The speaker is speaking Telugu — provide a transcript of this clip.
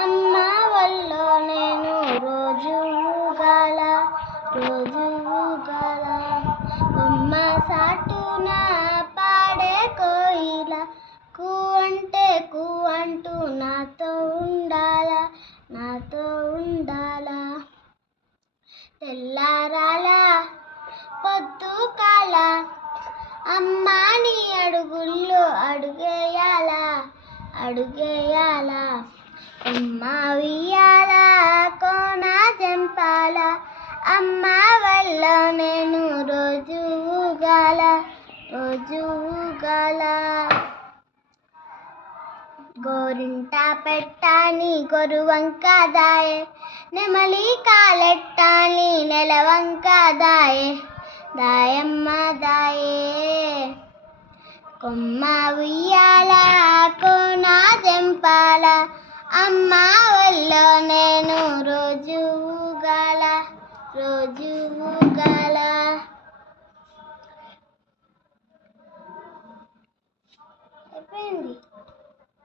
అమ్మ వల్లో నేను రోజు ఊగాల రోజు ఊగాల. కొమ్మ సాటున పాడే కోయిల కూ అంటే కూ అంటూ నాతో ఉండాల నాతో ఉండాల. తెల్లారాల పొద్దుకాల అమ్మ నీ అడుగుల్లో అడుగేయాల అడుగేయాల. కొమ్మ ఉయ్యాల కోన జంపాల అమ్మ వల్ల నేను రోజు ఊగాల రోజు ఊగాల. గోరింట పెట్టాని గొరువంక దాయే నెమలి కాలెట్టాని నెలవంక దాయే దాయమ్మ దాయే. కొమ్మ ఉయ్యాల కోన జంపాల అమ్మ వల్ల నేను రోజు ఊగాల రోజు ఊగాల. అయిపోయింది.